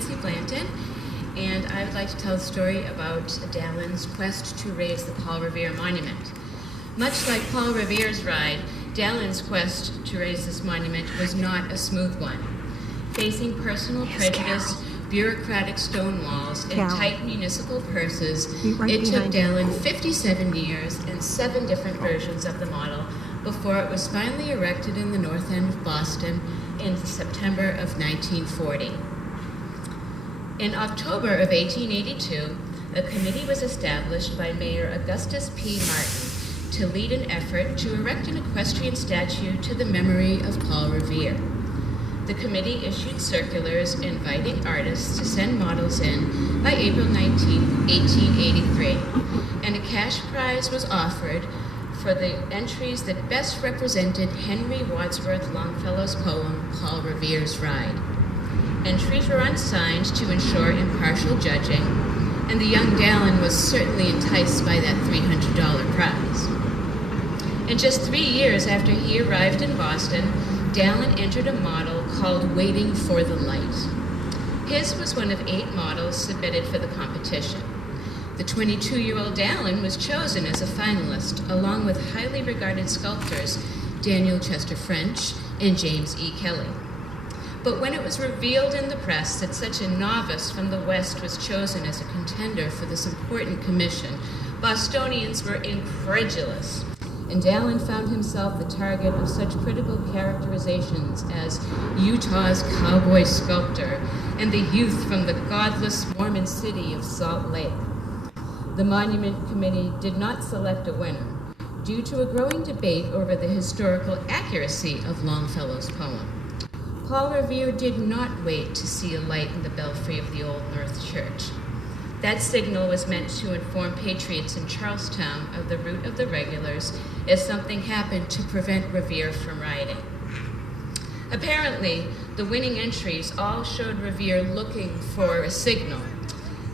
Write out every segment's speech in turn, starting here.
Nancy Blanton, and I would like to tell a story about Dallin's quest to raise the Paul Revere Monument. Much like Paul Revere's ride, Dallin's quest to raise this monument was not a smooth one. Facing personal prejudice, bureaucratic stone walls, and tight municipal purses, it took Dallin 57 years and 7 different versions of the model before it was finally erected in the north end of Boston in September of 1940. In October of 1882, a committee was established by Mayor Augustus P. Martin to lead an effort to erect an equestrian statue to the memory of Paul Revere. The committee issued circulars inviting artists to send models in by April 19, 1883, and a cash prize was offered for the entries that best represented Henry Wadsworth Longfellow's poem, Paul Revere's Ride. Entries were unsigned to ensure impartial judging, and the young Dallin was certainly enticed by that $300 prize. And just 3 years after he arrived in Boston, Dallin entered a model called Waiting for the Light. His was one of 8 models submitted for the competition. The 22-year-old Dallin was chosen as a finalist, along with highly regarded sculptors Daniel Chester French and James E. Kelly. But when it was revealed in the press that such a novice from the West was chosen as a contender for this important commission, Bostonians were incredulous, and Dallin found himself the target of such critical characterizations as Utah's cowboy sculptor and the youth from the godless Mormon city of Salt Lake. The Monument Committee did not select a winner due to a growing debate over the historical accuracy of Longfellow's poem. Paul Revere did not wait to see a light in the belfry of the Old North Church. That signal was meant to inform patriots in Charlestown of the route of the regulars if something happened to prevent Revere from riding. Apparently, the winning entries all showed Revere looking for a signal,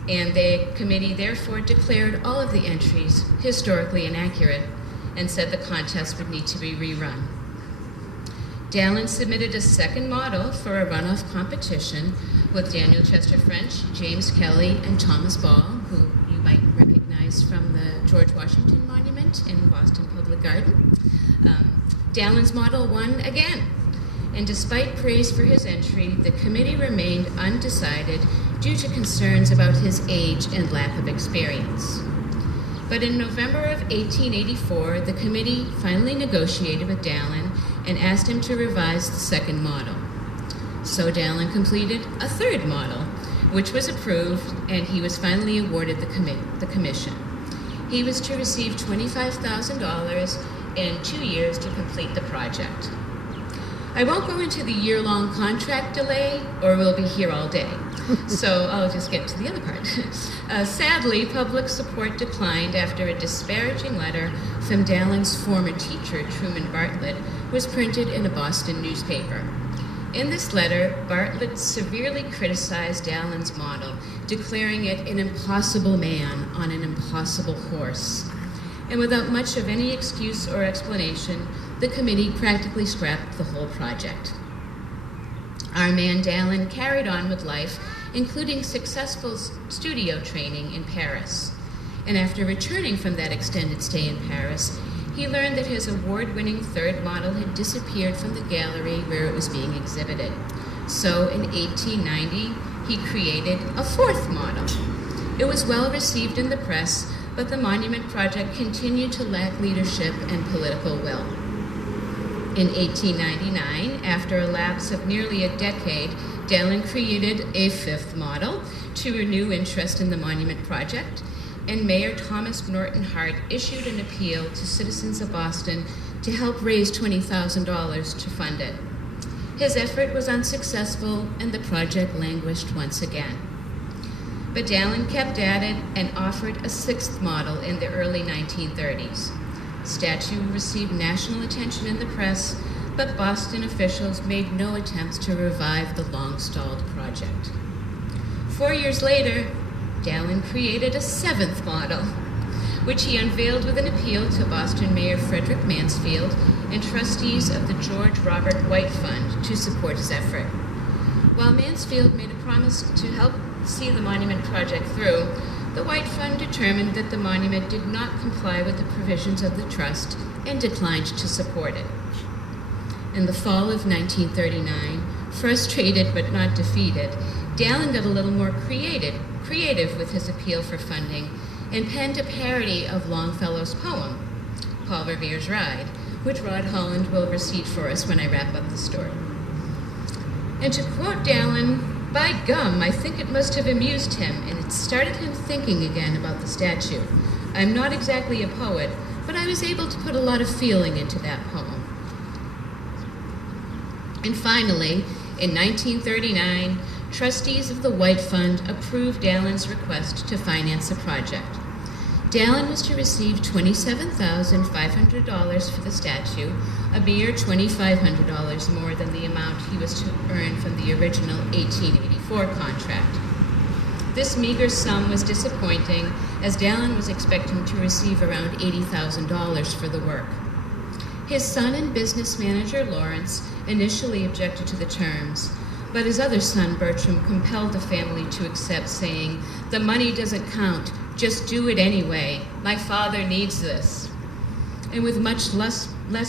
and the committee therefore declared all of the entries historically inaccurate and said the contest would need to be rerun. Dallin submitted a second model for a runoff competition with Daniel Chester French, James Kelly, and Thomas Ball, who you might recognize from the George Washington Monument in Boston Public Garden. Dallin's model won again, and despite praise for his entry, the committee remained undecided due to concerns about his age and lack of experience. But in November of 1884, the committee finally negotiated with Dallin and asked him to revise the second model. So Dallin completed a third model, which was approved, and he was finally awarded the commission. He was to receive $25,000 and 2 years to complete the project. I won't go into the year-long contract delay, or we'll be here all day. So I'll just get to the other part. Sadly, public support declined after a disparaging letter from Dallin's former teacher, Truman Bartlett, was printed in a Boston newspaper. In this letter, Bartlett severely criticized Dallin's model, declaring it an impossible man on an impossible horse. And without much of any excuse or explanation, the committee practically scrapped the whole project. Our man Dallin carried on with life, including successful studio training in Paris. And after returning from that extended stay in Paris, he learned that his award-winning third model had disappeared from the gallery where it was being exhibited. So in 1890, he created a fourth model. It was well received in the press, but the monument project continued to lack leadership and political will. In 1899, after a lapse of nearly a decade, Dallin created a fifth model to renew interest in the monument project, and Mayor Thomas Norton Hart issued an appeal to citizens of Boston to help raise $20,000 to fund it. His effort was unsuccessful, and the project languished once again. But Dallin kept at it and offered a sixth model in the early 1930s. The statue received national attention in the press, but Boston officials made no attempts to revive the long-stalled project. 4 years later, Dallin created a seventh model, which he unveiled with an appeal to Boston Mayor Frederick Mansfield and trustees of the George Robert White Fund to support his effort. While Mansfield made a promise to help see the monument project through, the White Fund determined that the monument did not comply with the provisions of the trust and declined to support it. In the fall of 1939, frustrated but not defeated, Dallin got a little more creative with his appeal for funding and penned a parody of Longfellow's poem, Paul Revere's Ride, which Rod Holland will recite for us when I wrap up the story. And to quote Dallin, "By gum, I think it must have amused him, and it started him thinking again about the statue. I'm not exactly a poet, but I was able to put a lot of feeling into that poem." And finally, in 1939, trustees of the White Fund approved Dallin's request to finance the project. Dallin was to receive $27,500 for the statue, a mere $2,500 more than the amount he was to earn from the original 1884 contract. This meager sum was disappointing, as Dallin was expecting to receive around $80,000 for the work. His son and business manager, Lawrence, initially objected to the terms, but his other son, Bertram, compelled the family to accept, saying, "The money doesn't count. Just do it anyway. My father needs this." And with much less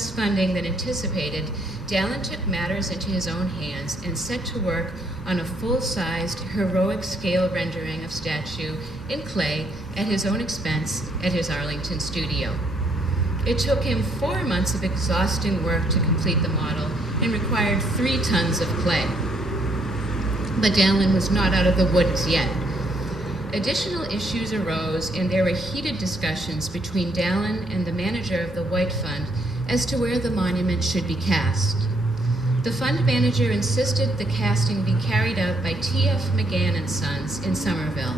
funding than anticipated, Dallin took matters into his own hands and set to work on a full-sized, heroic scale rendering of statue in clay at his own expense at his Arlington studio. It took him 4 months of exhausting work to complete the model and required 3 tons of clay. But Dallin was not out of the woods yet. Additional issues arose, and there were heated discussions between Dallin and the manager of the White Fund as to where the monument should be cast. The fund manager insisted the casting be carried out by T.F. McGann and Sons in Somerville,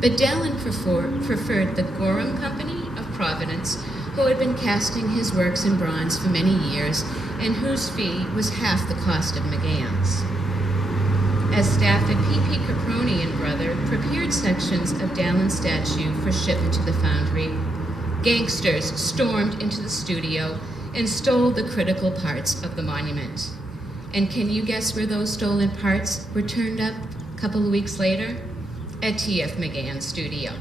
but Dallin preferred the Gorham Company of Providence, who had been casting his works in bronze for many years and whose fee was half the cost of McGann's. As staff at P.P. Caproni and Brother prepared sections of Dallin's statue for shipment to the foundry, gangsters stormed into the studio and stole the critical parts of the monument. And can you guess where those stolen parts were turned up a couple of weeks later? At T.F. McGann's studio.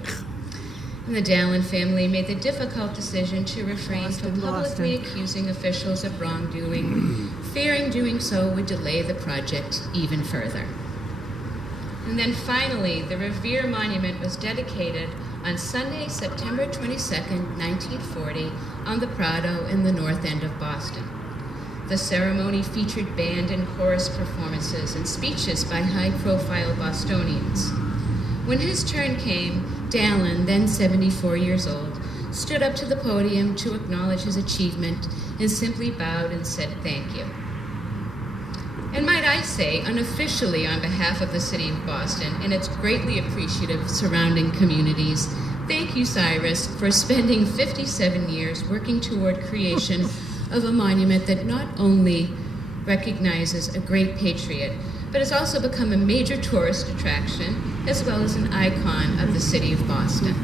And the Dallin family made the difficult decision to refrain from publicly accusing officials of wrongdoing, fearing doing so would delay the project even further. And then finally, the Revere Monument was dedicated on Sunday, September 22nd, 1940, on the Prado in the North End of Boston. The ceremony featured band and chorus performances and speeches by high-profile Bostonians. When his turn came, Dallin, then 74 years old, stood up to the podium to acknowledge his achievement and simply bowed and said thank you. And might I say, unofficially on behalf of the city of Boston and its greatly appreciative surrounding communities, thank you, Cyrus, for spending 57 years working toward creation of a monument that not only recognizes a great patriot, but has also become a major tourist attraction as well as an icon of the city of Boston.